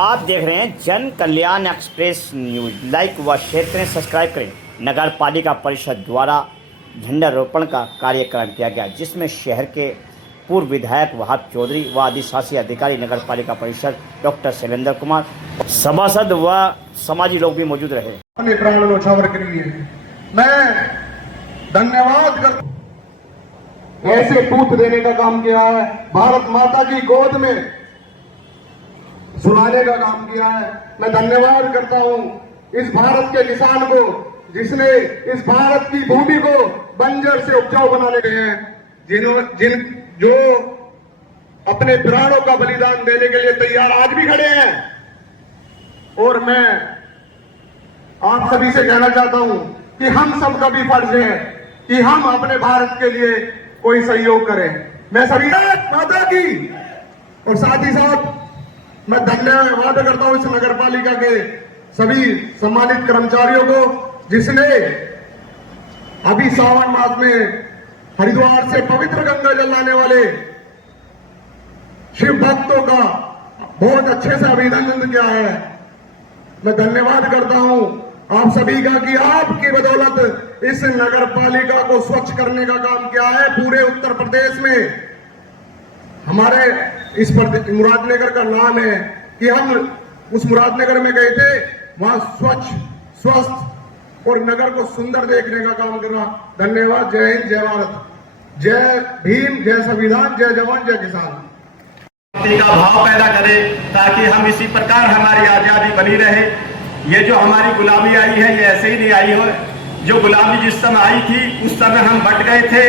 आप देख रहे हैं जन कल्याण एक्सप्रेस न्यूज। लाइक व शेयर करें, सब्सक्राइब करें। नगर पालिका परिषद द्वारा झंडारोपण का कार्यक्रम किया गया, जिसमें शहर के पूर्व विधायक वहाब चौधरी व अधिशासी अधिकारी नगर पालिका परिषद डॉक्टर शैलेंद्र कुमार, सभासद व समाजी लोग भी मौजूद रहे। मैं धन्यवाद करता हूं, ऐसे पूछ देने का काम किया है, भारत माता की गोद में सुलाने का काम किया है। मैं धन्यवाद करता हूं इस भारत के किसान को, जिसने इस भारत की भूमि को बंजर से उपजाऊ बनाने के हैं, जो अपने प्राणों का बलिदान देने के लिए तैयार आज भी खड़े हैं। और मैं आप सभी से कहना चाहता हूं कि हम सबका भी फर्ज है कि हम अपने भारत के लिए कोई सहयोग करें। मैं सभी माता की और साथ ही साथ मैं धन्यवाद करता हूं इस नगर पालिका के सभी सम्मानित कर्मचारियों को, जिसने अभी सावन मास में हरिद्वार से पवित्र गंगा जल लाने वाले शिव भक्तों का बहुत अच्छे से अभिनंदन किया है। मैं धन्यवाद करता हूं आप सभी का कि आपकी बदौलत इस नगर पालिका को स्वच्छ करने का काम किया है। पूरे उत्तर प्रदेश में हमारे इस मुरादनगर का नाम है कि हम उस मुरादनगर में गए थे, वहां स्वच्छ, स्वस्थ और नगर को सुंदर देखने का काम कर रहा। धन्यवाद। जय हिंद, जय भारत, जय भीम, जय संविधान, जय जवान, जय किसान। का भाव पैदा करे ताकि हम इसी प्रकार हमारी आजादी बनी रहे। ये जो हमारी गुलामी आई है, ये ऐसे ही नहीं आई हो। जो गुलामी जिस समय आई थी उस समय हम बट गए थे,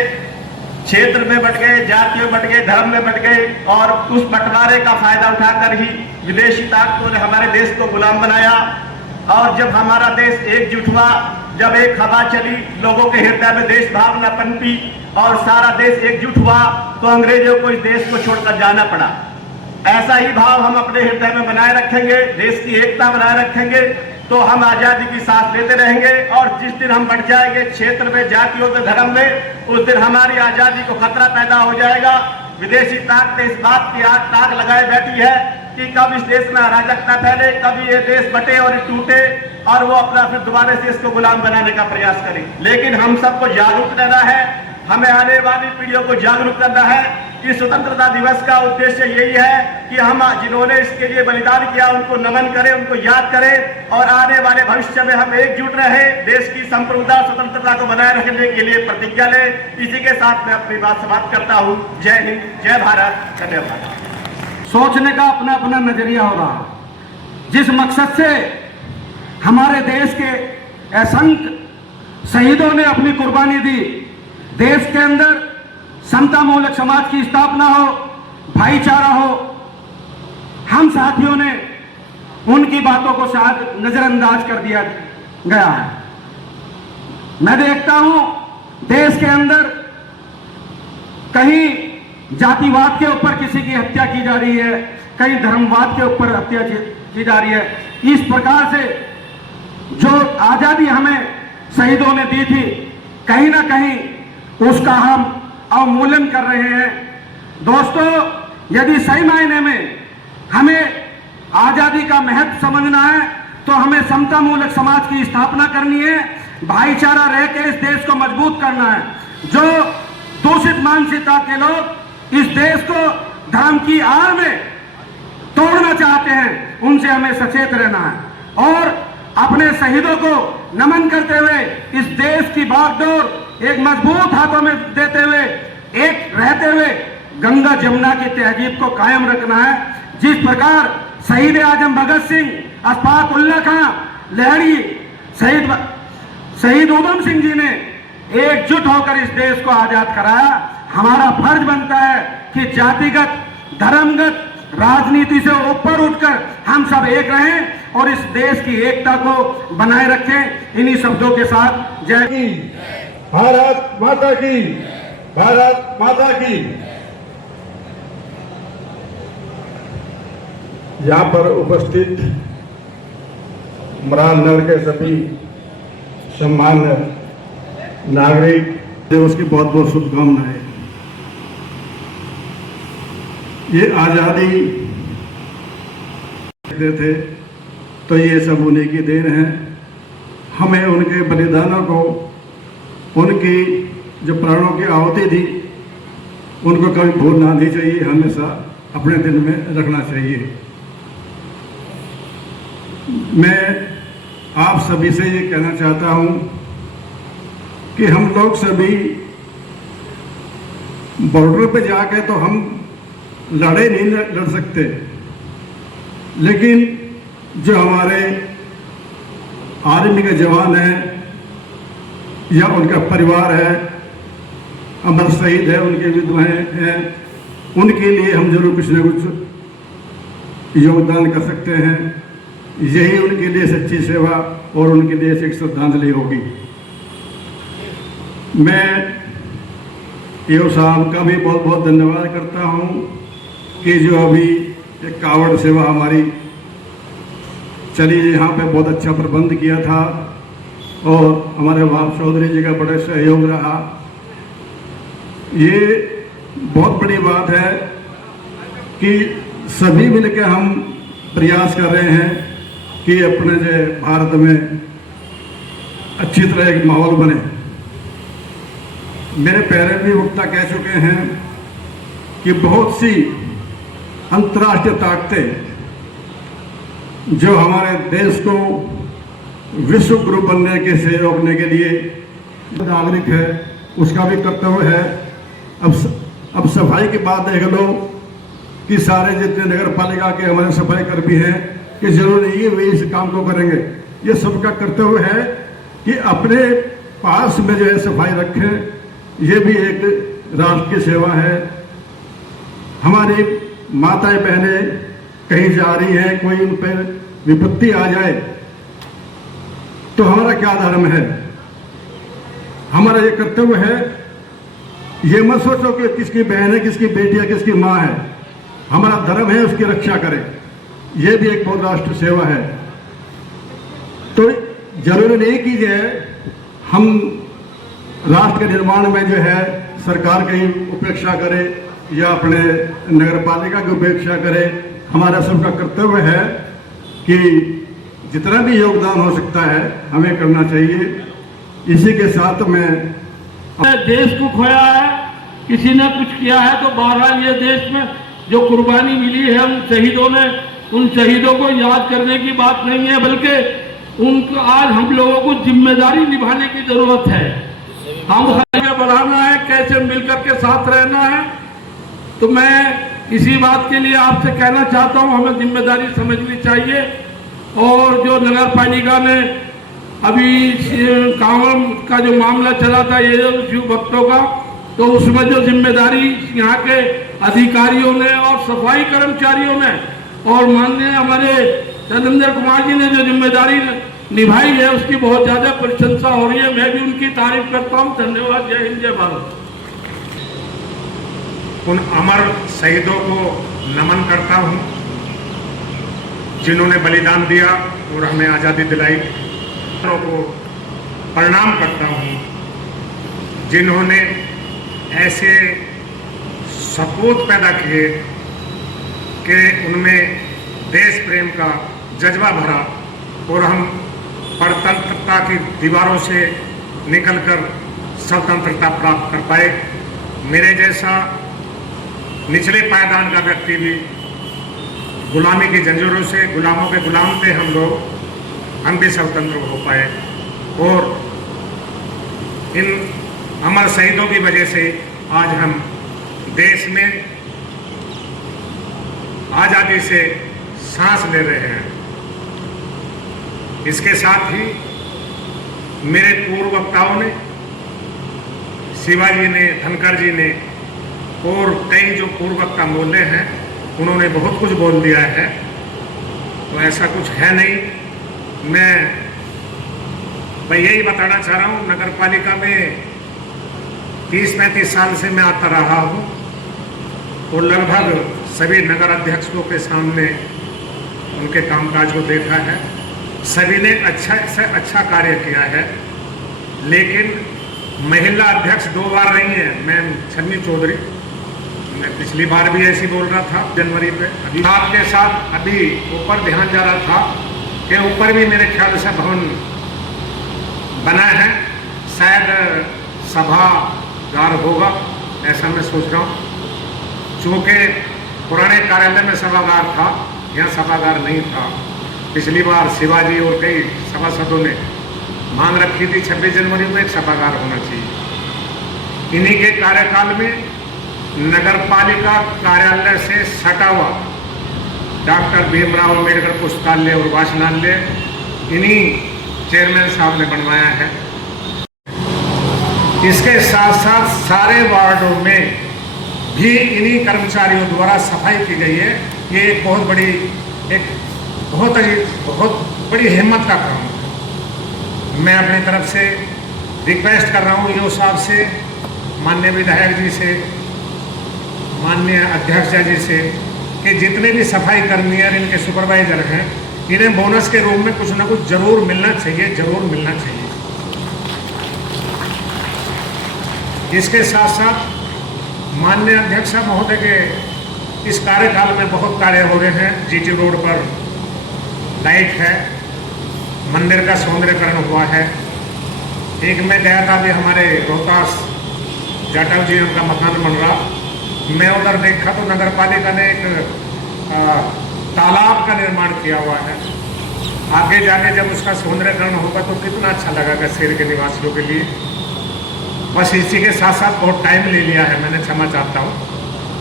क्षेत्र में बट गए, जाति में बट गए, धर्म में बट गए, और उस बंटवारे का फायदा उठाकर ही विदेशी ताकतों ने हमारे देश को गुलाम बनाया। और जब हमारा देश एकजुट हुआ, जब एक हवा चली, लोगों के हृदय में देश भावना पनपी और सारा देश एकजुट हुआ, तो अंग्रेजों को इस देश को छोड़कर जाना पड़ा। ऐसा ही भाव हम अपने हृदय में बनाए रखेंगे, देश की एकता बनाए रखेंगे, तो हम आजादी की सांस लेते रहेंगे। और जिस दिन हम बढ़ जाएंगे क्षेत्र में, जातियों में, धर्म में, उस दिन हमारी आजादी को खतरा पैदा हो जाएगा। विदेशी ताकतें इस बात की ताक लगाए बैठी है कि कब इस देश में अराजकता फैले, कभी ये देश बटे और टूटे और वो अपना फिर दोबारा से इसको गुलाम बनाने का प्रयास करें। लेकिन हम सबको जागरूक रहना है, हमें आने वाली पीढ़ियों को जागरूक करना है कि स्वतंत्रता दिवस का उद्देश्य यही है कि हम जिन्होंने इसके लिए बलिदान किया उनको नमन करें, उनको याद करें, और आने वाले भविष्य में हम एकजुट रहें, देश की संप्रभुता, स्वतंत्रता को बनाए रखने के लिए प्रतिज्ञा लें। इसी के साथ मैं अपनी बात समाप्त करता हूँ। जय हिंद, जय भारत, धन्यवाद। सोचने का अपना अपना नजरिया होगा। जिस मकसद से हमारे देश के असंख्य शहीदों ने अपनी कुर्बानी दी, देश के अंदर समता मूलक समाज की स्थापना हो, भाईचारा हो, हम साथियों ने उनकी बातों को शायद नजरअंदाज कर दिया गया है। मैं देखता हूं देश के अंदर कहीं जातिवाद के ऊपर किसी की हत्या की जा रही है, कहीं धर्मवाद के ऊपर हत्या की जा रही है। इस प्रकार से जो आजादी हमें शहीदों ने दी थी, कहीं ना कहीं उसका हम अवमूल्यन कर रहे हैं। दोस्तों, यदि सही मायने में हमें आजादी का महत्व समझना है तो हमें समता मूलक समाज की स्थापना करनी है, भाईचारा रह के इस देश को मजबूत करना है। जो दूषित मानसिकता के लोग इस देश को धर्म की आड़ में तोड़ना चाहते हैं, उनसे हमें सचेत रहना है और अपने शहीदों को नमन करते हुए इस देश की बागडोर एक मजबूत हाथों में देते हुए, एक रहते हुए गंगा जमुना की तहजीब को कायम रखना है। जिस प्रकार शहीद आजम भगत सिंह, अशफाक उल्लाह खां, लहरी, शहीद उधम सिंह जी ने एकजुट होकर इस देश को आजाद कराया। हमारा फर्ज बनता है कि जातिगत, धर्मगत राजनीति से ऊपर उठकर हम सब एक रहें और इस देश की एकता को बनाए रखें। इन्हीं शब्दों के साथ जय हिंद, भारत माता की, भारत माता की। यहाँ पर उपस्थित मुरादनगर के सभी सम्मान्य नागरिक, उसकी बहुत बहुत शुभकामनाएं। ये आज़ादी थे, तो ये सब उन्हीं की देन है। हमें उनके बलिदानों को, उनकी जो प्राणों की आहुति थी, उनको कभी भूलना नहीं चाहिए, हमेशा अपने दिल में रखना चाहिए। मैं आप सभी से ये कहना चाहता हूँ कि हम लोग सभी बॉर्डर पे जाके तो हम लड़े नहीं लड़ सकते, लेकिन जो हमारे आर्मी के जवान हैं या उनका परिवार है, अमर शहीद है, उनके विधवाएं हैं, उनके लिए हम जरूर कुछ न कुछ योगदान कर सकते हैं। यही उनके लिए सच्ची सेवा और उनके लिए एक श्रद्धांजलि होगी। मैं ईओ साहब का भी बहुत बहुत धन्यवाद करता हूँ कि जो अभी एक कावड़ सेवा हमारी चली, यहाँ पे बहुत अच्छा प्रबंध किया था और हमारे बाप चौधरी जी का बड़ा सहयोग रहा। ये बहुत बड़ी बात है कि सभी मिलकर हम प्रयास कर रहे हैं कि अपने जो भारत में अच्छी तरह एक माहौल बने। मेरे पहले भी वक्ता कह चुके हैं कि बहुत सी अंतर्राष्ट्रीय ताकतें जो हमारे देश को विश्व गुरु बनने के से रोकने के लिए नागरिक है, उसका भी कर्तव्य है। अब सफाई की बात देख लो कि सारे जितने नगर पालिका के हमारे सफाई कर्मी हैं कि जरूर नहीं वे इस काम को करेंगे। ये सबका कर्तव्य है कि अपने पास में जो है सफाई रखें। ये भी एक राष्ट्र की सेवा है। हमारी माताएं बहनें कहीं जा रही हैं, कोई उन पर विपत्ति आ जाए तो हमारा क्या धर्म है? हमारा ये कर्तव्य है। ये मत सोचो कि किसकी बहन है, किसकी बेटी है, किसकी माँ है। हमारा धर्म है उसकी रक्षा करें। ये भी एक बहुत राष्ट्र सेवा है। तो जरूरी नहीं कि जो है हम राष्ट्र के निर्माण में जो है सरकार की उपेक्षा करें या अपने नगर पालिका की उपेक्षा करें। हमारा सबका कर्तव्य है कि जितना भी योगदान हो सकता है हमें करना चाहिए। इसी के साथ में देश को खोया है, किसी ने कुछ किया है तो बहरहाल ये देश में जो कुर्बानी मिली है उन शहीदों ने, उन शहीदों को याद करने की बात नहीं है, बल्कि उनको आज हम लोगों को जिम्मेदारी निभाने की जरूरत है। हम आगे बढ़ाना है, कैसे मिलकर के साथ रहना है। तो मैं इसी बात के लिए आपसे कहना चाहता हूं, हमें जिम्मेदारी समझनी चाहिए। और जो नगर पालिका ने अभी कांवड़ का जो मामला चला था ये जो शिव भक्तों का, तो उसमें जो जिम्मेदारी यहाँ के अधिकारियों ने और सफाई कर्मचारियों ने और माननीय हमारे चंद्रेंद्र कुमार जी ने जो जिम्मेदारी निभाई है उसकी बहुत ज्यादा प्रशंसा हो रही है। मैं भी उनकी तारीफ करता हूँ। धन्यवाद। जय हिंद, जय भारत। उन अमर शहीदों को नमन करता हूँ जिन्होंने बलिदान दिया और हमें आज़ादी दिलाई। को प्रणाम करता हूँ जिन्होंने ऐसे सपूत पैदा किए कि उनमें देश प्रेम का जज्बा भरा और हम परतंत्रता की दीवारों से निकलकर स्वतंत्रता प्राप्त कर पाए। मेरे जैसा निचले पायदान का व्यक्ति भी गुलामी की जंजीरों से, गुलामों के गुलाम थे हम लोग, हम भी स्वतंत्र हो पाए। और इन अमर शहीदों की वजह से आज हम देश में आज़ादी से सांस ले रहे हैं। इसके साथ ही मेरे पूर्व वक्ताओं ने, शिवाजी ने, धनखड़ जी ने और कई जो पूर्व वक्ता बोले हैं उन्होंने बहुत कुछ बोल दिया है। तो ऐसा कुछ है नहीं। मैं यही बताना चाह रहा हूँ, नगर पालिका में 30-35 साल से मैं आता रहा हूँ और लगभग सभी नगर अध्यक्षों के सामने उनके कामकाज को देखा है। सभी ने अच्छा से अच्छा कार्य किया है, लेकिन महिला अध्यक्ष 2 बार रही हैं, मैम छन्नी चौधरी, मैं पिछली बार भी ऐसी बोल रहा था जनवरी पे, अभी आपके साथ अभी ऊपर ध्यान जा रहा था कि ऊपर भी मेरे ख्याल से भवन बना है, शायद सभागार होगा, ऐसा मैं सोच रहा हूँ। चूँकि पुराने कार्यालय में सभागार था, यहाँ सभागार नहीं था। पिछली बार शिवाजी और कई सभासदों ने मांग रखी थी 26 जनवरी में एक सभागार होना चाहिए। इन्हीं के कार्यकाल में नगर पालिका कार्यालय से सटा हुआ डॉक्टर भीमराव अम्बेडकर पुस्तकालय और वाचनालय इन्हीं चेयरमैन साहब ने बनवाया है। इसके साथ साथ सारे वार्डों में भी इन्हीं कर्मचारियों द्वारा सफाई की गई है। ये एक बहुत बड़ी हिम्मत का काम है। मैं अपनी तरफ से रिक्वेस्ट कर रहा हूँ ईओ साहब से, माननीय विधायक जी से, माननीय अध्यक्ष जी से कि जितने भी सफाई कर्मी हैं, इनके सुपरवाइजर हैं, इन्हें बोनस के रूप में कुछ ना कुछ जरूर मिलना चाहिए, जरूर मिलना चाहिए। इसके साथ साथ माननीय अध्यक्ष महोदय के इस कार्यकाल में बहुत कार्य हो रहे हैं। जीटी रोड पर लाइट है, मंदिर का सौंदर्यकरण हुआ है। एक मैं गया था, अभी हमारे रोहतास जाटव जी उनका मकान बन रहा, मैं उधर देखा तो नगर पालिका ने एक तालाब का निर्माण किया हुआ है। आगे जाके जब उसका सौंदर्यकरण होगा तो कितना अच्छा लगेगा शहर के निवासियों के लिए। बस इसी के साथ साथ बहुत टाइम ले लिया है, मैंने क्षमा चाहता हूँ,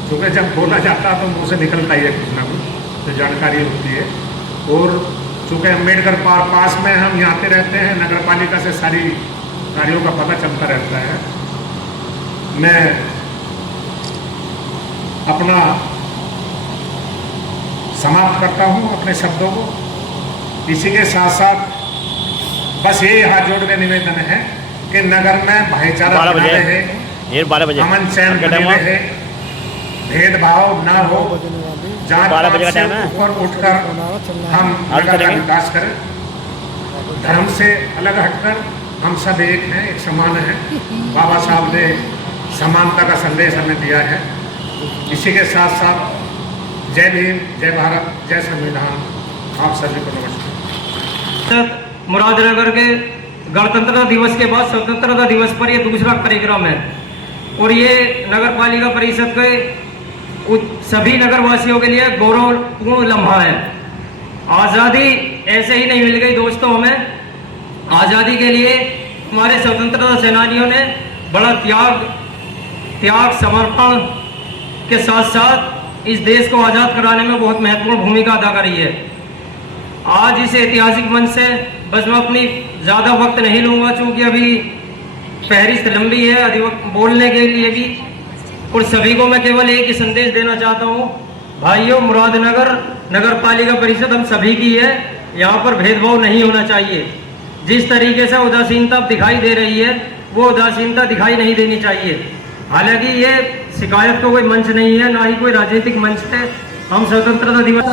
क्योंकि जब बोला जाता है तो मुँह से निकलता ही है कुछ ना कुछ, तो जानकारी होती है। और चूँकि अम्बेडकर पास में हम यहाँ पे रहते हैं, नगर पालिका से सारी कार्यों का पता चलता रहता है। मैं अपना समाप्त करता हूँ अपने शब्दों को। इसी के साथ साथ बस ये हाथ जोड़ के निवेदन है कि नगर में भाईचारा बना रहे, अमन चैन बने रहे, भेदभाव ना हो, जात पात से ऊपर उठकर हम नगर का विकास करें, धर्म से अलग हटकर हम सब एक हैं, एक समान हैं। बाबा साहब ने समानता का संदेश हमें दिया है। इसी के साथ साथ जय भीम, जय भारत, जय संविधान। आप सभी को नमस्कार। मुरादनगर के गणतंत्रता दिवस के बाद स्वतंत्रता दिवस पर यह दूसरा कार्यक्रम है और ये नगर पालिका परिषद के सभी नगरवासियों के लिए गौरवपूर्ण लम्हा है। आज़ादी ऐसे ही नहीं मिल गई दोस्तों हमें। आज़ादी के लिए हमारे स्वतंत्रता सेनानियों ने बड़ा त्याग समर्पण के साथ साथ इस देश को आज़ाद कराने में बहुत महत्वपूर्ण भूमिका अदा करी है। आज इस ऐतिहासिक मंच से बस मैं अपनी ज़्यादा वक्त नहीं लूँगा, चूँकि अभी फहरिस्त लंबी है अधिवक्त बोलने के लिए भी, और सभी को मैं केवल एक ही संदेश देना चाहता हूँ, भाइयों, मुरादनगर नगर पालिका परिषद हम सभी की है, यहाँ पर भेदभाव नहीं होना चाहिए। जिस तरीके से उदासीनता दिखाई दे रही है वो उदासीनता दिखाई नहीं देनी चाहिए। हालांकि ये शिकायत का कोई मंच नहीं है, ना ही कोई राजनीतिक मंच है। हम स्वतंत्रता दिवस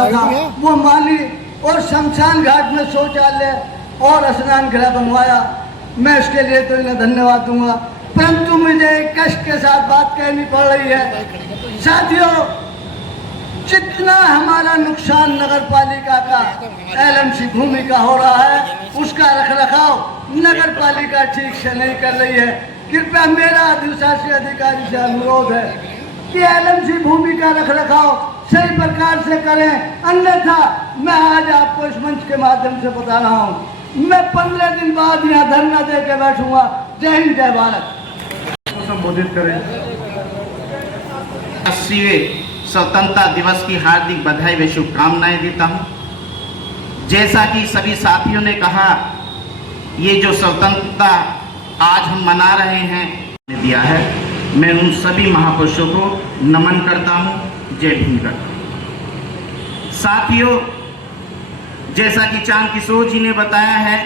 वो माली और शमशान घाट में शौचालय और स्नान गृह बनवाया, मैं इसके लिए तो इन्हें धन्यवाद दूंगा। परंतु मुझे कष्ट के साथ बात कहनी पड़ रही है साथियों, जितना हमारा नुकसान नगर पालिका का एलएमसी भूमि का हो रहा है, उसका रखरखाव नगर पालिका ठीक से नहीं कर रही है। कृपया मेरा अधिशासी अधिकारी से अनुरोध है कि एलएमसी भूमि का रखरखाव सही प्रकार से करें, अन्यथा मैं आज आपको इस मंच के माध्यम से बता रहा हूँ, मैं 15 दिन बाद यहाँ धरना दे के बैठूंगा। जय हिंद, जय भारत। संबोधित करें। 80वें स्वतंत्रता दिवस की हार्दिक बधाई व शुभकामनाएं देता हूं। जैसा कि सभी साथियों ने कहा, ये जो स्वतंत्रता आज हम मना रहे हैं दिया है, मैं उन सभी महापुरुषों को नमन करता हूं, जय भीम करता हूं। साथियों, जैसा कि चांद किशोर जी ने बताया है,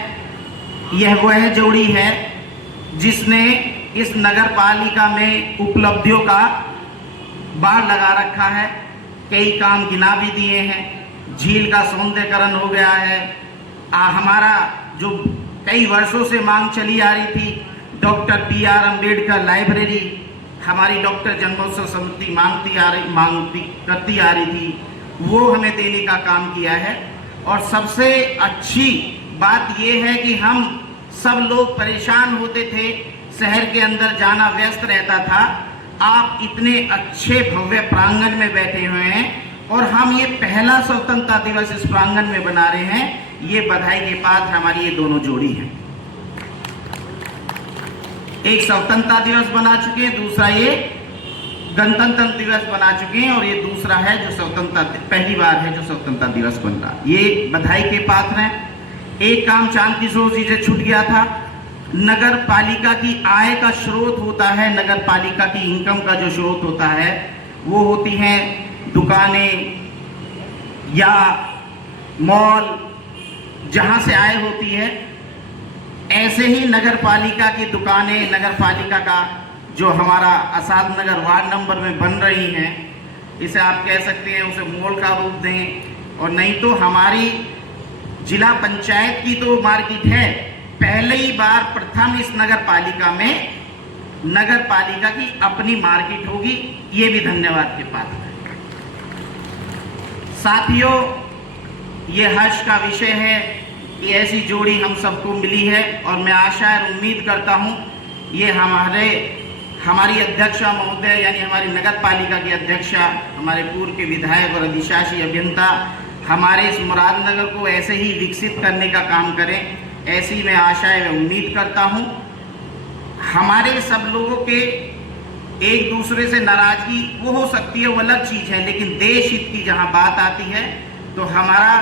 यह वह जोड़ी है जिसने इस नगर पालिका में उपलब्धियों का बाढ़ लगा रखा है। कई काम गिना भी दिए हैं। झील का सौंदर्यकरण हो गया है। हमारा जो कई वर्षों से मांग चली आ रही थी, डॉक्टर BR अम्बेडकर लाइब्रेरी हमारी डॉक्टर जन्मोत्सव समिति करती आ रही थी, वो हमें देने का काम किया है। और सबसे अच्छी बात ये है कि हम सब लोग परेशान होते थे, शहर के अंदर जाना व्यस्त रहता था। आप इतने अच्छे भव्य प्रांगण में बैठे हुए हैं और हम ये पहला स्वतंत्रता दिवस इस प्रांगण में बना रहे हैं। ये बधाई के पात्र हमारी ये दोनों जोड़ी हैं। एक स्वतंत्रता दिवस बना चुके हैं, दूसरा ये गणतंत्र दिवस बना चुके हैं, और ये दूसरा है जो स्वतंत्रता, पहली बार है जो स्वतंत्रता दिवस बन रहा। ये बधाई के पात्र हैं। एक काम चांद किशोर जी से छूट गया था। नगर पालिका की आय का स्रोत होता है, नगर पालिका की इनकम का जो स्रोत होता है वो होती हैं दुकानें या मॉल, जहां से आय होती है। ऐसे ही नगर पालिका की दुकानें, नगर पालिका का जो हमारा आजाद नगर वार्ड नंबर में बन रही हैं, इसे आप कह सकते हैं उसे मॉल का रूप दें। और नहीं तो हमारी जिला पंचायत की तो मार्केट है, पहले ही बार प्रथम इस नगर पालिका में नगर पालिका की अपनी मार्केट होगी। ये भी धन्यवाद के पात्र है। साथियों, ये हर्ष का विषय है कि ऐसी जोड़ी हम सबको मिली है, और मैं आशा और उम्मीद करता हूँ ये हमारी अध्यक्षा महोदय यानी हमारी नगर पालिका की अध्यक्षा, हमारे पूर्व के विधायक और अधिशासी अभियंता हमारे इस मुरादनगर को ऐसे ही विकसित करने का काम करें, ऐसी मैं आशा व उम्मीद करता हूं। हमारे सब लोगों के एक दूसरे से नाराजगी वो हो सकती है, वो अलग चीज है, लेकिन देश हित की जहां बात आती है तो हमारा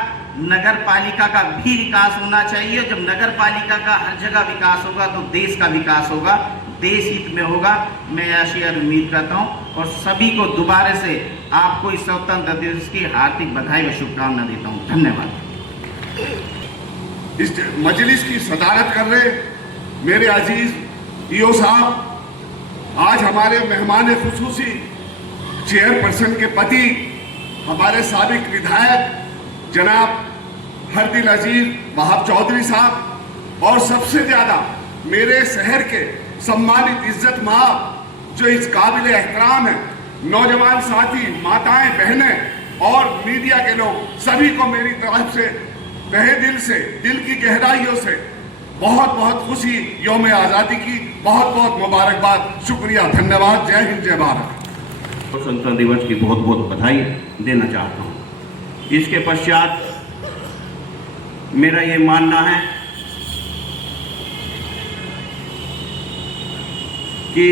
नगर पालिका का भी विकास होना चाहिए। जब नगर पालिका का हर जगह विकास होगा तो देश का विकास होगा, देश हित में होगा। मैं आशा और उम्मीद करता हूं, और सभी को दोबारा से आपको इस स्वतंत्रता दिवस की हार्दिक बधाई व शुभकामना देता हूं। धन्यवाद। इस मजलिस की सदारत कर रहे मेरे अजीज ईओ साहब, आज हमारे मेहमान खुसूसी चेयरपर्सन के पति, हमारे साबिक विधायक जनाब हरदिल अजीज वहाब चौधरी साहब, और सबसे ज्यादा मेरे शहर के सम्मानित इज्जत माँ जो इस काबिल एहतराम है, नौजवान साथी, माताएं, बहनें और मीडिया के लोग, सभी को मेरी तरफ से तहे दिल से, दिल की गहराइयों से बहुत बहुत खुशी यौम आज़ादी की बहुत बहुत मुबारकबाद। शुक्रिया, धन्यवाद। जय हिंद, जय भारत। स्वतंत्रता दिवस की बहुत बहुत बधाई देना चाहता हूँ। इसके पश्चात मेरा ये मानना है कि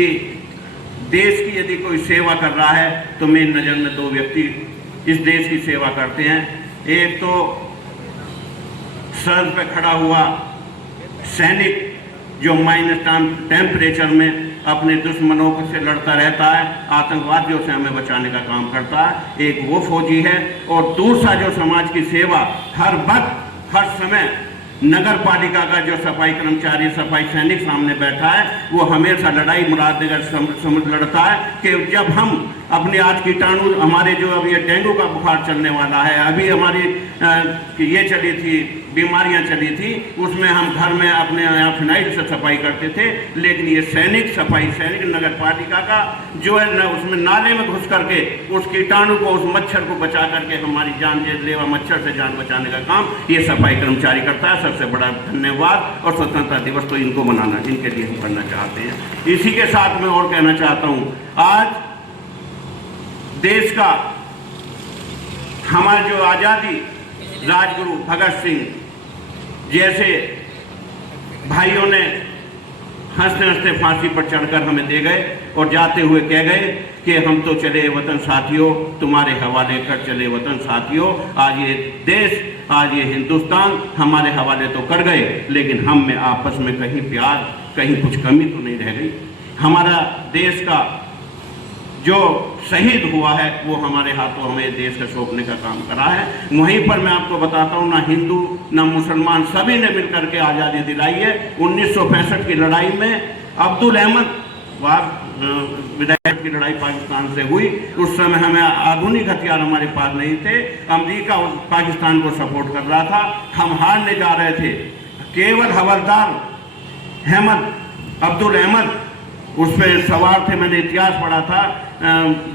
देश की यदि कोई सेवा कर रहा है तो मेरी नज़र में दो व्यक्ति इस देश की सेवा करते हैं। एक तो सरहद पे खड़ा हुआ सैनिक जो माइनस टेम्परेचर में अपने दुश्मनों से लड़ता रहता है, आतंकवादियों से हमें बचाने का काम करता है, एक वो फौजी है। और दूसरा जो समाज की सेवा हर वक्त हर समय नगर पालिका का जो सफाई कर्मचारी, सफाई सैनिक सामने बैठा है, वो हमेशा लड़ाई मुरादनगर समझ लड़ता है कि जब हम अपने आज कीटाणु, हमारे जो अभी ये डेंगू का बुखार चलने वाला है, अभी हमारी ये चली थी, बीमारियां चली थी, उसमें हम घर में अपने यहाँ फिनाइल से सफाई करते थे। लेकिन ये सैनिक, सफाई सैनिक नगर पालिका का जो है न, उसमें नाले में घुस करके उस कीटाणु को, उस मच्छर को बचा करके हमारी जान लेवा मच्छर से जान बचाने का काम ये सफाई कर्मचारी करता है। सबसे बड़ा धन्यवाद। और स्वतंत्रता दिवस तो इनको मनाना, इनके लिए हम करना चाहते हैं। इसी के साथ मैं और कहना चाहता हूँ, आज देश का हमारे जो आज़ादी राजगुरु भगत सिंह जैसे भाइयों ने हंसते हंसते फांसी पर चढ़कर हमें दे गए और जाते हुए कह गए कि हम तो चले वतन साथियों, तुम्हारे हवाले कर चले वतन साथियों। आज ये देश, आज ये हिंदुस्तान हमारे हवाले तो कर गए, लेकिन हम में आपस में कहीं प्यार, कहीं कुछ कमी तो नहीं रह गई। हमारा देश का जो शहीद हुआ है वो हमारे हाथों हमें देश का सौंपने का काम करा है। वहीं पर मैं आपको बताता हूँ, ना हिंदू ना मुसलमान, सभी ने मिलकर के आज़ादी दिलाई है। 1965 की लड़ाई में अब्दुल अहमद विधायक की लड़ाई पाकिस्तान से हुई। उस समय हमें आधुनिक हथियार हमारे पास नहीं थे, अमेरिका पाकिस्तान को सपोर्ट कर रहा था, हम हारने जा रहे थे। केवल हवलदार अब्दुल अहमद उस पर सवार थे, मैंने इतिहास पढ़ा था,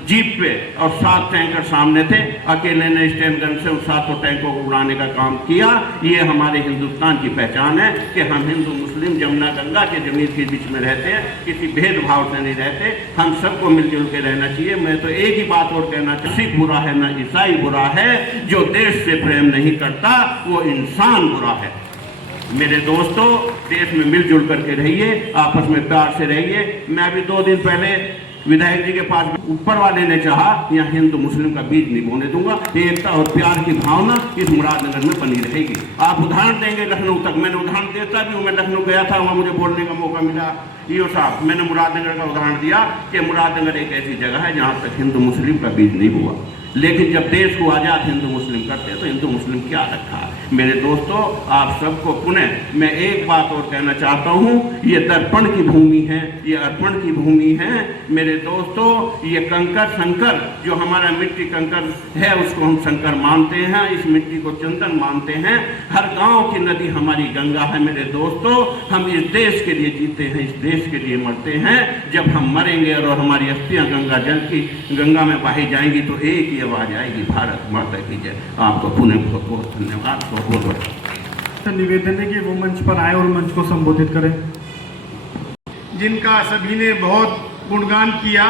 जीप पे, और 7 टैंकर सामने थे। अकेले ने स्टैंड गन से उन 7 टैंकों को उड़ाने का काम किया। ये हमारे हिंदुस्तान की पहचान है कि हम हिंदू मुस्लिम जमुना गंगा के जमीन के बीच में रहते हैं, किसी भेदभाव से नहीं रहते, हम सबको मिलजुल के रहना चाहिए। मैं तो एक ही बात और कहना चाहूँ, सिख बुरा है ना ईसाई बुरा है, जो देश से प्रेम नहीं करता वो इंसान बुरा है। मेरे दोस्तों, देश में मिलजुल करके रहिए, आपस में प्यार से रहिए। मैं अभी 2 दिन पहले विधायक जी के पास, ऊपर वाले ने चाहा यहाँ हिंदू मुस्लिम का बीज नहीं बोने दूंगा, एकता और प्यार की भावना इस मुरादनगर में बनी रहेगी। आप उदाहरण देंगे लखनऊ तक, मैंने उदाहरण देता भी हूँ, मैं लखनऊ गया था, वहाँ मुझे बोलने का मौका मिला। ईओ साहब, मैंने मुरादनगर का उदाहरण दिया कि मुरादनगर एक ऐसी जगह है जहाँ तक हिंदू मुस्लिम का बीज नहीं हुआ, लेकिन जब देश को आज़ाद हिंदू मुस्लिम करते हैं तो हिंदू मुस्लिम क्या रखा है। मेरे दोस्तों, आप सबको पुनः मैं एक बात और कहना चाहता हूँ, ये दर्पण की भूमि है, ये अर्पण की भूमि है। मेरे दोस्तों, ये कंकर शंकर जो हमारा मिट्टी कंकर है उसको हम शंकर मानते हैं, इस मिट्टी को चंदन मानते हैं। हर गांव की नदी हमारी गंगा है। मेरे दोस्तों, हम इस देश के लिए जीते हैं, इस देश के लिए मरते हैं। जब हम मरेंगे और हमारी अस्थियाँ गंगा जल की गंगा में बहाई जाएंगी तो एक ही आवाज आएगी, भारत माता की जय। आपको पुनः बहुत बहुत धन्यवाद। निवेदन है कि वो मंच पर आए और मंच को संबोधित करें। जिनका सभी ने बहुत गुणगान किया,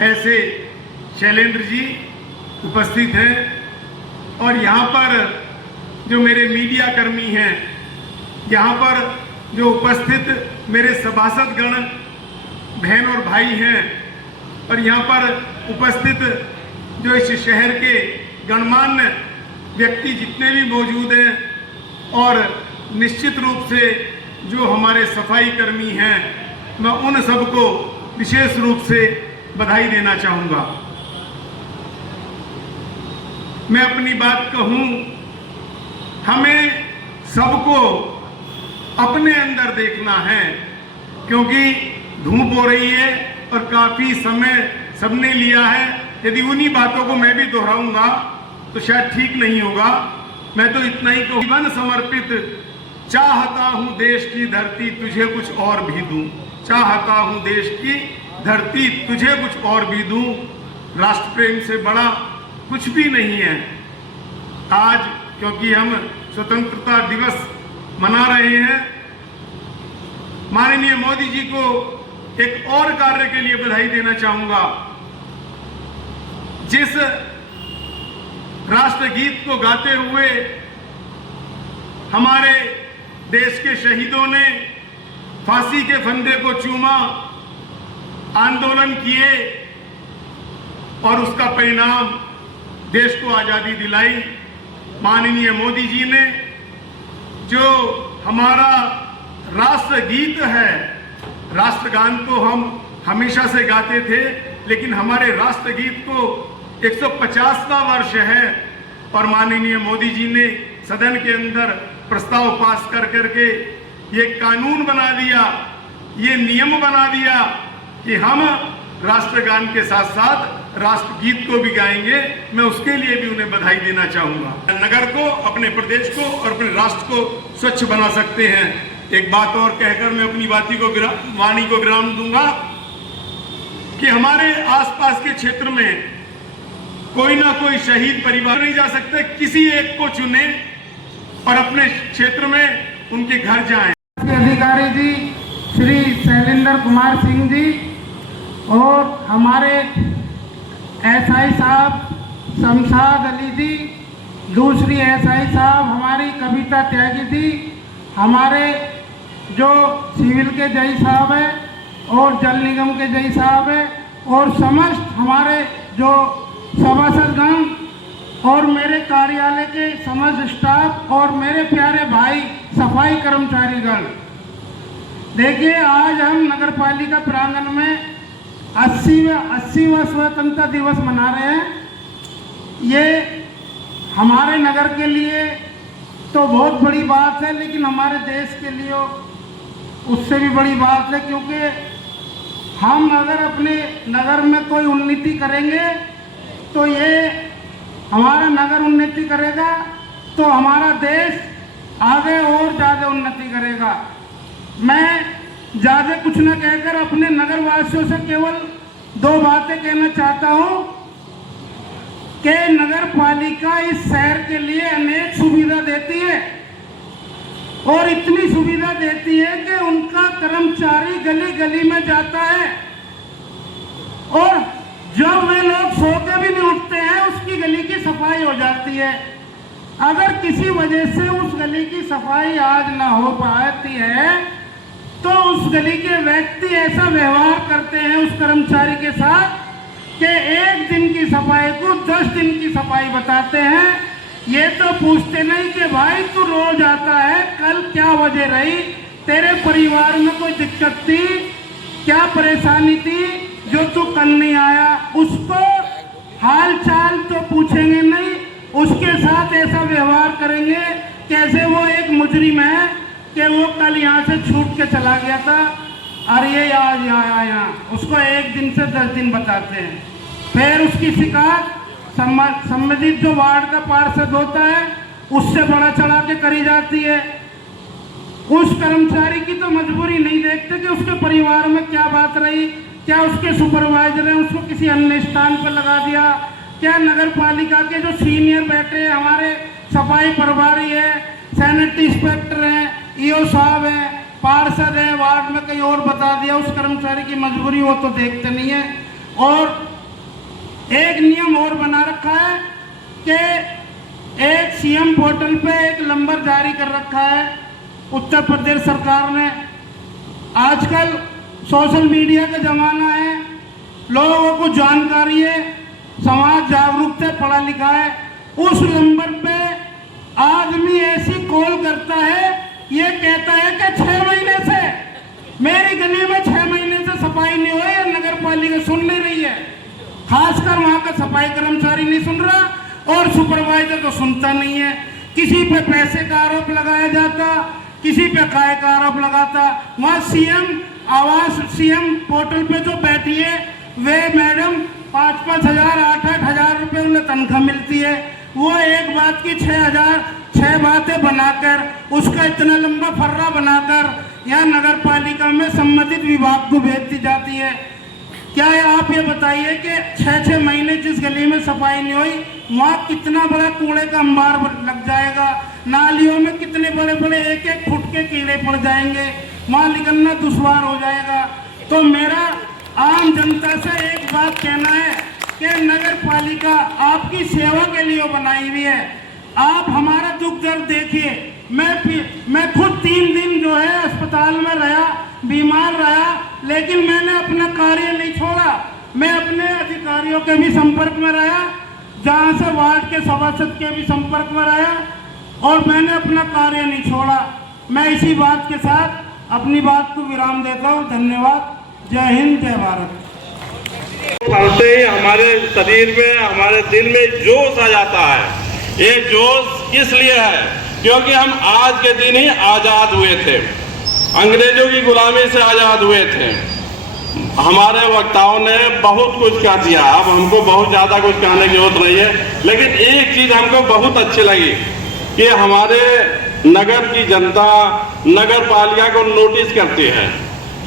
ऐसे शैलेंद्र जी उपस्थित हैं, और यहाँ पर जो मेरे मीडिया कर्मी हैं, यहाँ पर जो उपस्थित मेरे सभासदगण बहन और भाई हैं, और यहाँ पर उपस्थित जो इस शहर के गणमान्य व्यक्ति जितने भी मौजूद हैं, और निश्चित रूप से जो हमारे सफाई कर्मी हैं, मैं उन सबको विशेष रूप से बधाई देना चाहूँगा। मैं अपनी बात कहूँ, हमें सबको अपने अंदर देखना है, क्योंकि धूप हो रही है और काफ़ी समय सबने लिया है। यदि उन्हीं बातों को मैं भी दोहराऊंगा तो शायद ठीक नहीं होगा। मैं तो इतना ही कहूँ, जीवन समर्पित चाहता हूँ देश की धरती तुझे कुछ और भी दूं, चाहता हूँ देश की धरती तुझे कुछ और भी दूं। राष्ट्र प्रेम से बड़ा कुछ भी नहीं है। आज क्योंकि हम स्वतंत्रता दिवस मना रहे हैं, माननीय मोदी जी को एक और कार्य के लिए बधाई देना चाहूंगा। जिस राष्ट्रगीत को गाते हुए हमारे देश के शहीदों ने फांसी के फंदे को चूमा, आंदोलन किए और उसका परिणाम देश को आजादी दिलाई, माननीय मोदी जी ने जो हमारा राष्ट्रगीत है, राष्ट्रगान तो हम हमेशा से गाते थे, लेकिन हमारे राष्ट्रगीत को 150वां वर्ष है, और माननीय मोदी जी ने सदन के अंदर प्रस्ताव पास कर करके ये कानून बना दिया, ये नियम बना दिया कि हम राष्ट्रगान के साथ साथ राष्ट्रगीत को भी गाएंगे। मैं उसके लिए भी उन्हें बधाई देना चाहूंगा। नगर को, अपने प्रदेश को और अपने राष्ट्र को स्वच्छ बना सकते हैं। एक बात और कहकर मैं अपनी वाणी को विराम दूंगा कि हमारे आसपास के क्षेत्र में कोई ना कोई शहीद परिवार नहीं जा सकते। किसी एक को चुने और अपने क्षेत्र में उनके घर जाएं। अधिकारी जी श्री शैलेंद्र कुमार सिंह जी और हमारे एसआई साहब शमशाद अली जी, दूसरी एसआई साहब हमारी कविता त्यागी जी, हमारे जो सिविल के जई साहब हैं और जल निगम के जई साहब हैं, और समस्त हमारे जो सभासदगण और मेरे कार्यालय के समस्त स्टाफ और मेरे प्यारे भाई सफाई कर्मचारीगण। देखिए, आज हम नगर पालिका प्रांगण में 80वां स्वतंत्रता दिवस मना रहे हैं। ये हमारे नगर के लिए तो बहुत बड़ी बात है, लेकिन हमारे देश के लिए उससे भी बड़ी बात है, क्योंकि हम अगर अपने नगर में कोई उन्नति करेंगे तो ये हमारा नगर उन्नति करेगा, तो हमारा देश आगे और ज़्यादा उन्नति करेगा। मैं ज़्यादा कुछ न कहकर अपने नगर वासियों से केवल 2 बातें कहना चाहता हूँ कि नगर पालिका इस शहर के लिए अनेक सुविधा देती है और इतनी सुविधा देती है कि उनका कर्मचारी गली गली में जाता है और जब वे लोग सो के भी नहीं उठते हैं उसकी गली की सफाई हो जाती है। अगर किसी वजह से उस गली की सफाई आज ना हो पाती है तो उस गली के व्यक्ति ऐसा व्यवहार करते हैं उस कर्मचारी के साथ कि 1 दिन की सफाई को 10 दिन की सफाई बताते हैं। ये तो पूछते नहीं कि भाई तू रोज आता है, कल क्या वजह रही, तेरे परिवार में कोई दिक्कत थी, क्या परेशानी थी जो तू कल नहीं आया। उसको हाल चाल तो पूछेंगे नहीं, उसके साथ ऐसा व्यवहार करेंगे कैसे वो एक मुजरिम है कि वो कल यहाँ से छूट के चला गया था और ये आज यहाँ आया। उसको 1 दिन से 10 दिन बताते हैं। फिर उसकी शिकायत संबंधित जो वार्ड का पार्षद होता है उससे बड़ा चढ़ा के करी जाती है। उस कर्मचारी की तो मजबूरी नहीं देखते कि उसके परिवार में क्या बात रही, क्या उसके सुपरवाइजर ने उसको किसी अन्य स्थान पर लगा दिया, क्या नगर पालिका के जो सीनियर बैठे हैं, हमारे सफाई प्रभारी है, सैनिटरी इंस्पेक्टर हैं, ईओ साहब हैं, पार्षद है, वार्ड में कहीं और बता दिया। उस कर्मचारी की मजबूरी वो तो देखते नहीं है। और एक नियम और बना रखा है कि एक सीएम पोर्टल पे एक नंबर जारी कर रखा है उत्तर प्रदेश सरकार ने। आजकल सोशल मीडिया का जमाना है, लोगों को जानकारी है, समाज जागरूक है, पढ़ा लिखा है। उस नंबर पे आदमी ऐसी कॉल करता है, ये कहता है कि 6 महीने से मेरी गली में 6 महीने से सफाई नहीं हुई है, नगर पालिका सुन नहीं रही है। खासकर वहां का सफाई कर्मचारी नहीं सुन रहा और सुपरवाइजर तो सुनता नहीं है। किसी पे पैसे का आरोप लगाया जाता, किसी पे काय का आरोप लगाता। वहाँ सीएम पोर्टल पे जो बैठी है वे मैडम 5-5 हजार 8-8 हजार रुपये उन्हें तनख्वाह मिलती है। वो एक बात की 6 बातें बनाकर उसका इतना लंबा फर्रा बनाकर यहाँ नगर पालिका में संबंधित विभाग को भेजती जाती है। क्या है आप ये बताइए कि 6-6 महीने जिस गली में सफाई नहीं हुई वहाँ कितना बड़ा कूड़े का अंबार लग जाएगा, नालियों में कितने बड़े बड़े 1-1 फुट के कीड़े पड़ जाएंगे, वहाँ निकलना दुश्वार हो जाएगा। तो मेरा आम जनता से एक बात कहना है कि नगर पालिका आपकी सेवा के लिए बनाई हुई है। आप हमारा दुख दर्द देखिए। मैं खुद 3 दिन जो है अस्पताल में रहा, बीमार रहा, लेकिन मैंने अपना कार्य नहीं छोड़ा। मैं अपने अधिकारियों के भी संपर्क में रहा, जहाँ से वार्ड के सभासद के भी संपर्क में रहा और मैंने अपना कार्य नहीं छोड़ा। मैं इसी बात के साथ अपनी बात को विराम देता हूँ। धन्यवाद। जय हिंद, जय भारत। पढ़ते ही हमारे शरीर में, हमारे दिल में जोश आ जाता है। ये जोश इसलिए है क्योंकि हम आज के दिन ही आज़ाद हुए थे, अंग्रेजों की गुलामी से आज़ाद हुए थे। हमारे वक्ताओं ने बहुत कुछ कह दिया, अब हमको बहुत ज़्यादा कुछ कहने की जरूरत नहीं है, लेकिन एक चीज़ हमको बहुत अच्छी लगी कि हमारे नगर की जनता नगर पालिका को नोटिस करती है।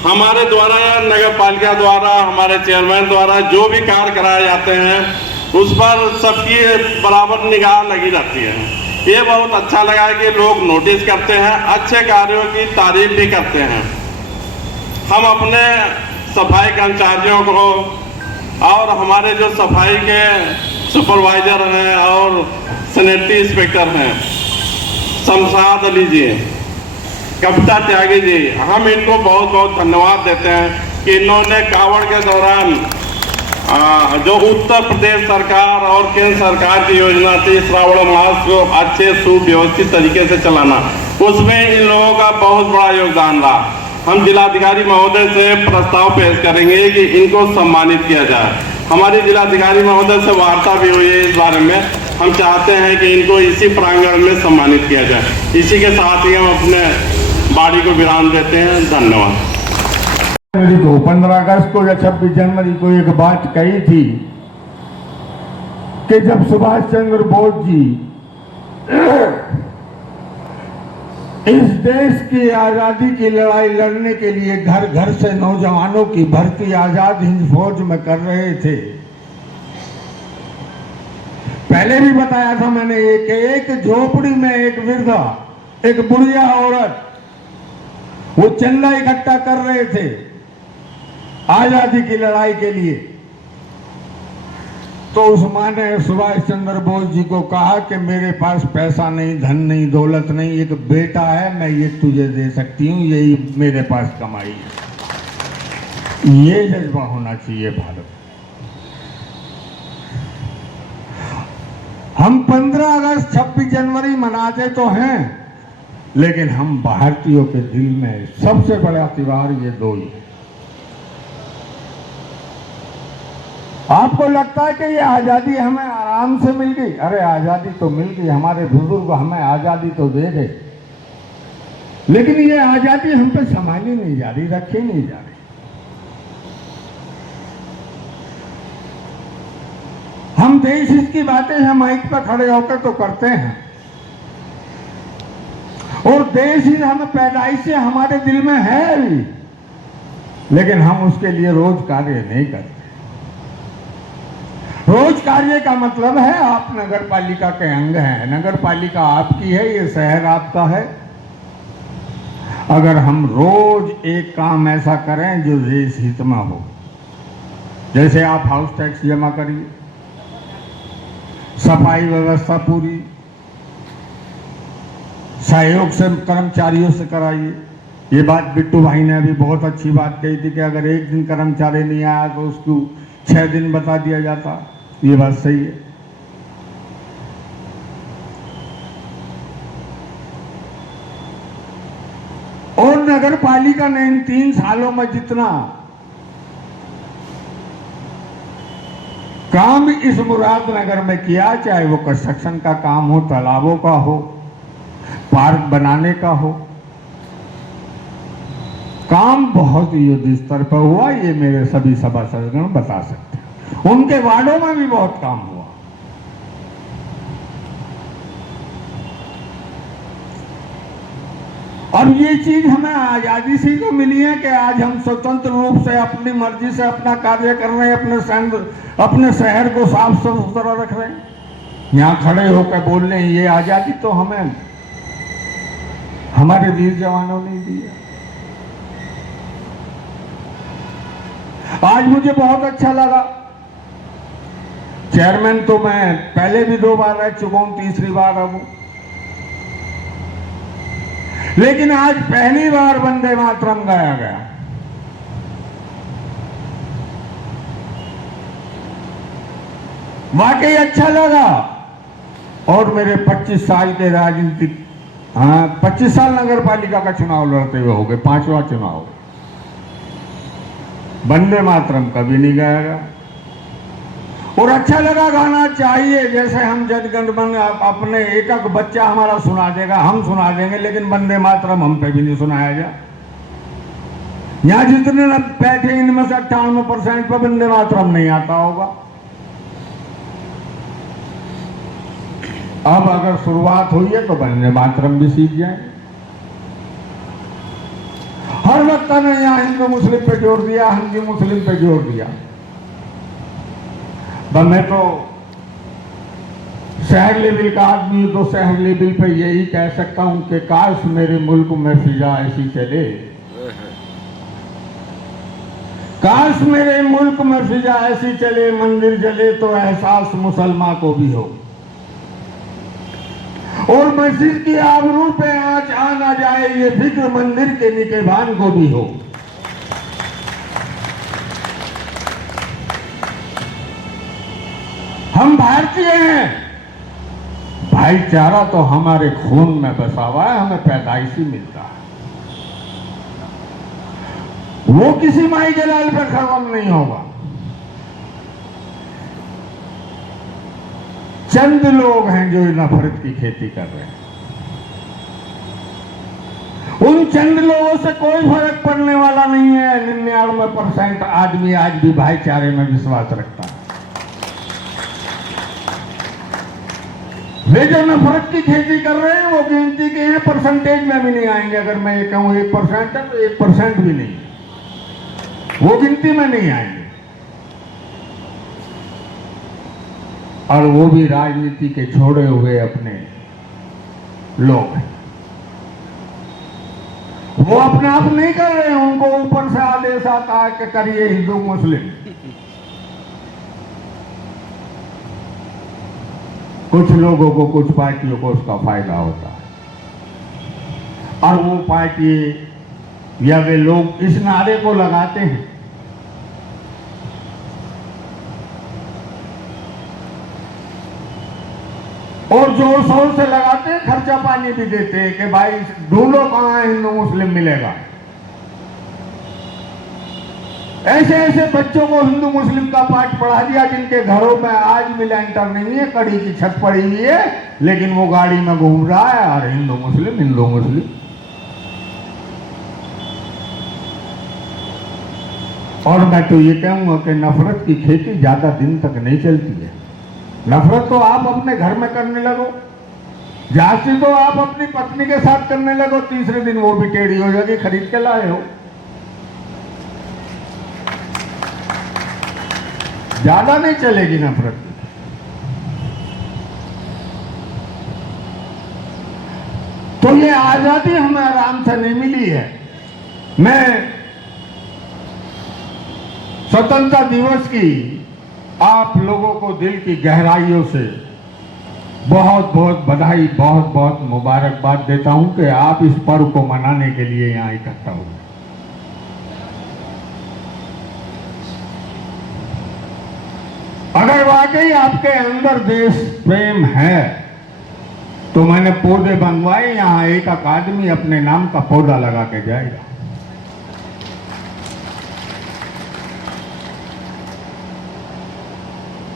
हमारे द्वारा, नगर पालिका द्वारा, हमारे चेयरमैन द्वारा जो भी कार्य कराए जाते हैं उस पर सबकी बराबर निगाह लगी रहती है। ये बहुत अच्छा लगा कि लोग नोटिस करते हैं, अच्छे कार्यों की तारीफ भी करते हैं। हम अपने सफाई कर्मचारियों को और हमारे जो सफाई के सुपरवाइजर हैं और सैनिटरी इंस्पेक्टर हैं, शमशाद अली जी, कविता त्यागी जी, हम इनको बहुत बहुत धन्यवाद देते हैं कि इन्होंने कावड़ के दौरान जो उत्तर प्रदेश सरकार और केंद्र सरकार की योजना थी श्रावण मास को अच्छे सुव्यवस्थित तरीके से चलाना, उसमें इन लोगों का बहुत बड़ा योगदान रहा। हम जिलाधिकारी महोदय से प्रस्ताव पेश करेंगे कि इनको सम्मानित किया जाए। हमारी जिलाधिकारी महोदय से वार्ता भी हुई है इस बारे में। हम चाहते हैं कि इनको इसी प्रांगण में सम्मानित किया जाए। इसी के साथ ही हम अपने बाड़ी को विराम देते हैं। धन्यवाद। 15 अगस्त को या 26 जनवरी को एक बात कही थी कि जब सुभाष चंद्र बोस जी इस देश की आजादी की लड़ाई लड़ने के लिए घर घर से नौजवानों की भर्ती आजाद हिंद फौज में कर रहे थे। पहले भी बताया था मैंने एक झोपड़ी में एक वृद्धा, एक बुढ़िया औरत, वो चंदा इकट्ठा कर रहे थे आजादी की लड़ाई के लिए। तो उस मां ने सुभाष चंद्र बोस जी को कहा कि मेरे पास पैसा नहीं, धन नहीं, दौलत नहीं, एक बेटा है, मैं ये तुझे दे सकती हूँ, यही मेरे पास कमाई है। ये जज्बा होना चाहिए भारत। हम 15 अगस्त 26 जनवरी मनाते तो हैं, लेकिन हम भारतीयों के दिल में सबसे बड़ा त्योहार ये दो ही है। आपको लगता है कि ये आजादी हमें आराम से मिल गई? अरे आजादी तो मिल गई, हमारे बुजुर्ग हमें आजादी तो दे गए, लेकिन ये आजादी हम पे संभाली नहीं जा रही, रखी नहीं जा रही। हम देश हित की बातें हम माइक पर खड़े होकर तो करते हैं, और देश हित हमें पैदाइश से हमारे दिल में है भी, लेकिन हम उसके लिए रोज कार्य नहीं करते। रोज कार्य का मतलब है आप नगर पालिका के अंग हैं, नगर पालिका आपकी है, ये शहर आपका है। अगर हम रोज एक काम ऐसा करें जो देश हित में हो, जैसे आप हाउस टैक्स जमा करिए, सफाई व्यवस्था पूरी सहयोग से कर्मचारियों से कराइए। ये बात बिट्टू भाई ने अभी बहुत अच्छी बात कही थी कि अगर एक दिन कर्मचारी नहीं आया तो उसको 6 दिन बता दिया जाता। ये बात सही है। और नगर पालिका ने इन 3 सालों में जितना काम इस मुरादनगर में किया, चाहे वो कंस्ट्रक्शन का काम हो, तालाबों का हो, पार्क बनाने का हो, काम बहुत युद्ध स्तर पर हुआ। ये मेरे सभी सभासदगण बता सकते हैं। उनके वार्डों में भी बहुत काम हुआ। और ये चीज हमें आजादी से तो मिली है कि आज हम स्वतंत्र रूप से अपनी मर्जी से अपना कार्य कर रहे हैं, अपने शहर को साफ सुथरा रख रहे हैं, यहाँ खड़े होकर बोल रहे हैं। ये आजादी तो हमें हमारे वीर जवानों ने दी है। आज मुझे बहुत अच्छा लगा। चेयरमैन तो मैं पहले भी 2 बार रह चुका हूं, तीसरी बार अब, लेकिन आज पहली बार वंदे मातरम गाया गया। वाकई अच्छा लगा। और मेरे 25 साल के राजनीतिक 25 साल नगर पालिका का चुनाव लड़ते हुए हो गए, 5वां चुनाव। वंदे मातरम कभी नहीं गाया गया, और अच्छा लगा। गाना चाहिए, जैसे हम जनगण मन अपने एक बच्चा हमारा सुना देगा, हम सुना देंगे, लेकिन वंदे मातरम हम पे भी नहीं सुनाया जाए। यहाँ जितने बैठे इनमें से 98% पर वंदे मातरम नहीं आता होगा। अब अगर शुरुआत हुई है तो वंदे मातरम भी सीख जाए। हर वक्त ने यहाँ हिंदू मुस्लिम पे जोर दिया, हिंदू मुस्लिम पे जोर दिया। मैं तो शहर लेवल का आदमी हूं, तो शहर लेवल पे यही कह सकता हूं कि काश मेरे मुल्क में फिजा ऐसी चले, काश मेरे मुल्क में फिजा ऐसी चले, मंदिर जले तो एहसास मुसलमान को भी हो, और मस्जिद की आबरू पे आँच आ ना जाए, ये फिक्र मंदिर के निकेबान को भी हो। हम भारतीय हैं, भाईचारा तो हमारे खून में बसा हुआ है, हमें पैदाइशी मिलता है। वो किसी माई के लाल पर खत्म नहीं होगा। चंद लोग हैं जो नफरत की खेती कर रहे हैं। उन चंद लोगों से कोई फर्क पड़ने वाला नहीं है। 99% आदमी आज भी भाईचारे में विश्वास रखता है। वे जो नफरत की खेती कर रहे हैं वो गिनती के हैं, परसेंटेज में भी नहीं आएंगे। अगर मैं ये कहूं 1% है तो 1% भी नहीं, वो गिनती में नहीं आएंगे। और वो भी राजनीति के छोड़े हुए अपने लोग हैं। वो अपने आप नहीं कर रहे हैं, उनको ऊपर से आदेश आता है कि करिए हिंदू मुस्लिम। कुछ लोगों को, कुछ पार्टियों को उसका फायदा होता है, और वो पार्टी या वे लोग इस नारे को लगाते हैं और जोर शोर से लगाते हैं, खर्चा पानी भी देते हैं कि भाई ढूंढो कहां हिंदू मुस्लिम मिलेगा। ऐसे ऐसे बच्चों को हिंदू मुस्लिम का पाठ पढ़ा दिया जिनके घरों में आज भी लेंटर नहीं है, कड़ी की छत पड़ी हुई है, लेकिन वो गाड़ी में घूम रहा है और हिंदू मुस्लिम हिंदू मुस्लिम। और मैं तो ये कहूंगा कि नफरत की खेती ज्यादा दिन तक नहीं चलती है। नफरत तो आप अपने घर में करने लगो, जाति तो आप अपनी पत्नी के साथ करने लगो, तीसरे दिन वो भी टेढ़ी हो जाएगी, खरीद के लाए हो। ज्यादा नहीं चलेगी नफरत। तो ये आजादी हमें आराम से नहीं मिली है। मैं स्वतंत्रता दिवस की आप लोगों को दिल की गहराइयों से बहुत बहुत बधाई, बहुत बहुत मुबारकबाद देता हूं कि आप इस पर्व को मनाने के लिए यहां इकट्ठा हुए। अगर वाकई आपके अंदर देश प्रेम है तो मैंने पौधे बनवाए, यहां एक आदमी अपने नाम का पौधा लगा के जाएगा।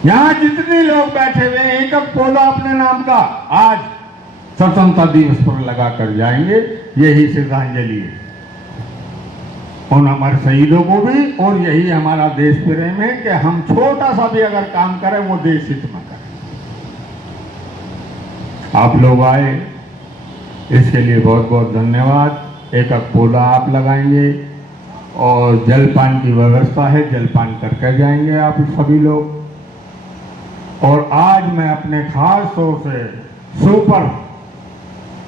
यहां जितने लोग बैठे हुए हैं, एक पौधा अपने नाम का आज स्वतंत्रता दिवस पर लगा कर जाएंगे। यही श्रद्धांजलि है उन हमारे शहीदों को भी, और यही हमारा देश प्रेम है कि हम छोटा सा भी अगर काम करें वो देश हित में करें। आप लोग आए, इसके लिए बहुत बहुत धन्यवाद। एक पौधा आप लगाएंगे और जलपान की व्यवस्था है, जलपान करके जाएंगे आप सभी लोग। और आज मैं अपने खास तौर से सुपर,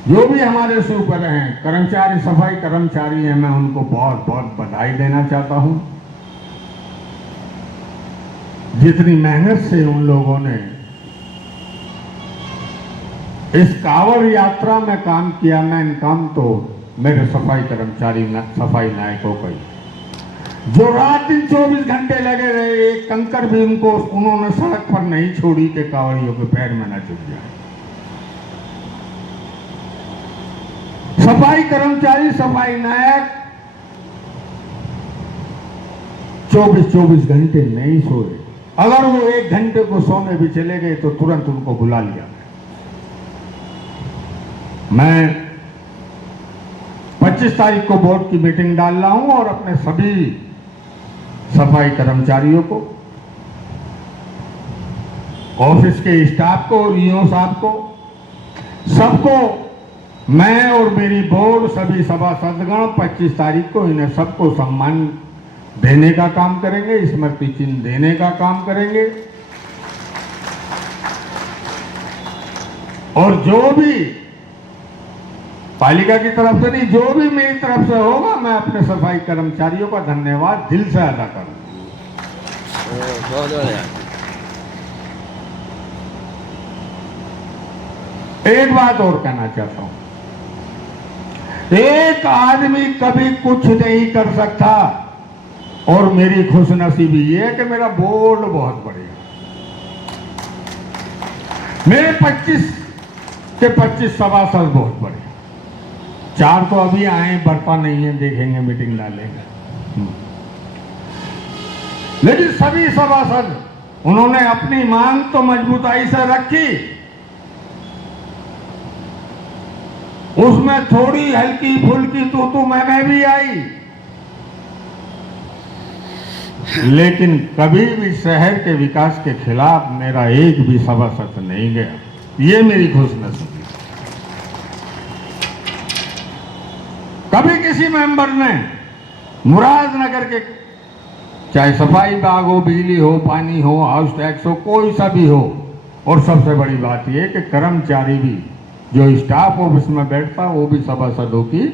जो भी हमारे सुपर हैं, कर्मचारी, सफाई कर्मचारी हैं, मैं उनको बहुत बहुत बधाई देना चाहता हूं। जितनी मेहनत से उन लोगों ने इस कांवड़ यात्रा में काम किया, मैं इन काम तो मेरे सफाई कर्मचारी, सफाई नायकों का ही, जो रात दिन 24 घंटे लगे रहे, एक कंकर भी उन्होंने सड़क पर नहीं छोड़ी कि कांवड़ियों के पैर में न चुभ जाए। सफाई कर्मचारी, सफाई नायक 24 घंटे नहीं सोए। अगर वो 1 घंटे को सोने भी चले गए तो तुरंत उनको बुला लिया। मैं 25 तारीख को बोर्ड की मीटिंग डाल रहा हूं और अपने सभी सफाई कर्मचारियों को, ऑफिस के स्टाफ को और ईओ साहब को, सबको मैं और मेरी बोर्ड, सभी सभासदगण 25 तारीख को इन्हें सबको सम्मान देने का काम करेंगे, स्मृति चिन्ह देने का काम करेंगे। और जो भी पालिका की तरफ से नहीं, जो भी मेरी तरफ से होगा, मैं अपने सफाई कर्मचारियों का धन्यवाद दिल से अदा करूंगा। एक बात और कहना चाहता हूं, एक आदमी कभी कुछ नहीं कर सकता, और मेरी खुशनसीबी ये है कि मेरा बोर्ड बहुत बढ़िया, मेरे 25 के 25 सभासद बहुत बढ़िया। 4 तो अभी आए, बढ़ता नहीं है, देखेंगे, मीटिंग डालेंगे। लेकिन सभी सभासद उन्होंने अपनी मांग तो मजबूताई से रखी, उसमें थोड़ी हल्की फुल्की तू मैं भी आई, लेकिन कभी भी शहर के विकास के खिलाफ मेरा एक भी सभासद नहीं गया। ये मेरी खुशनसीबी। कभी किसी मेंबर ने मुरादनगर के चाहे सफाई बाग हो, बिजली हो, पानी हो, हाउस टैक्स हो, कोई सा भी हो, और सबसे बड़ी बात यह कि कर्मचारी भी जो स्टाफ ऑफिस में बैठता वो भी सभासदों की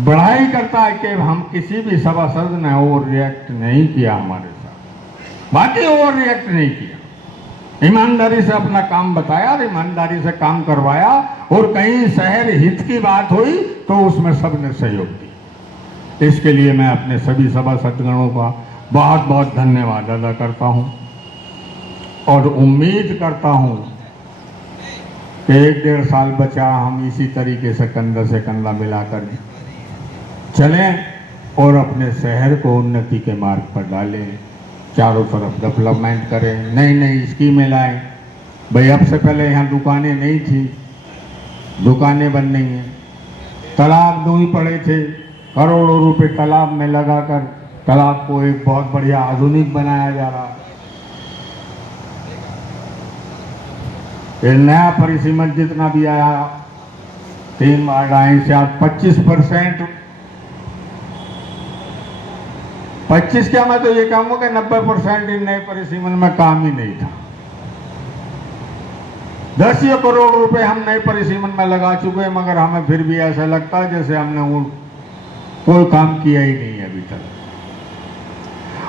बढ़ाई करता है कि हम किसी भी सभासद ने ओवर रिएक्ट नहीं किया हमारे साथ, बाकी ओवर रिएक्ट नहीं किया, ईमानदारी से अपना काम बताया और ईमानदारी से काम करवाया, और कहीं शहर हित की बात हुई तो उसमें सबने सहयोग दिया। इसके लिए मैं अपने सभी सभासदगणों का बहुत बहुत धन्यवाद अदा करता हूं और उम्मीद करता हूं कि 1-1.5 साल बचा हम इसी तरीके से कंधा से कंधा मिलाकर चलें और अपने शहर को उन्नति के मार्ग पर डालें, चारों तरफ डेवलपमेंट करें, नई नई स्कीमें लाएं। भाई अब से पहले यहाँ दुकानें नहीं थी, दुकानें बन रही हैं, तालाब दूर पड़े थे, करोड़ों रुपए तालाब में लगाकर तालाब को एक बहुत बढ़िया आधुनिक बनाया जा रहा है। ये नया परिसीमन जितना भी आया 3 वार्डाएं से आज 25%, 25 क्या, मैं तो ये कहूँगा कि 90% इन नए परिसीमन में काम ही नहीं था। 10 करोड़ रुपए हम नए परिसीमन में लगा चुके हैं, मगर हमें फिर भी ऐसा लगता है जैसे हमने वो कोई काम किया ही नहीं है अभी तक।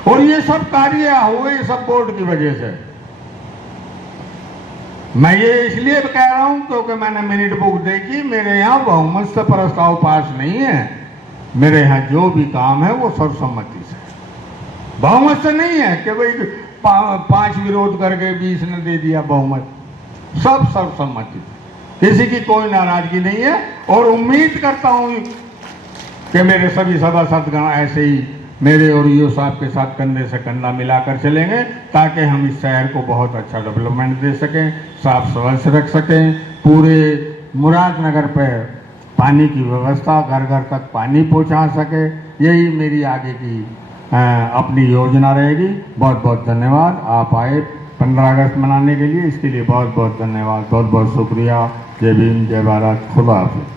और ये सब कार्य हुए सब बोर्ड की वजह से। मैं ये इसलिए कह रहा हूं क्योंकि मैंने मिनट बुक देखी, मेरे यहाँ बहुमत से प्रस्ताव पास नहीं है। मेरे यहाँ जो भी काम है वो सर्वसम्मति से, बहुमत से नहीं है कि भाई 5 विरोध करके 20 ने दे दिया बहुमत, सब सर्वसम्मति, किसी की कोई नाराजगी नहीं है। और उम्मीद करता हूं कि मेरे सभी सभासदगण ऐसे ही मेरे और ईओ साहब के साथ कंधे से कंधा मिलाकर चलेंगे, ताकि हम इस शहर को बहुत अच्छा डेवलपमेंट दे सकें, साफ स्वच्छ रख सकें, पूरे मुरादनगर पर पानी की व्यवस्था घर घर तक पानी पहुंचा सके। यही मेरी आगे की अपनी योजना रहेगी। बहुत बहुत धन्यवाद। आप आए 15 अगस्त मनाने के लिए, इसके लिए बहुत बहुत धन्यवाद, बहुत बहुत शुक्रिया। जय भीम, जय भारत, खुदा हाफिज़।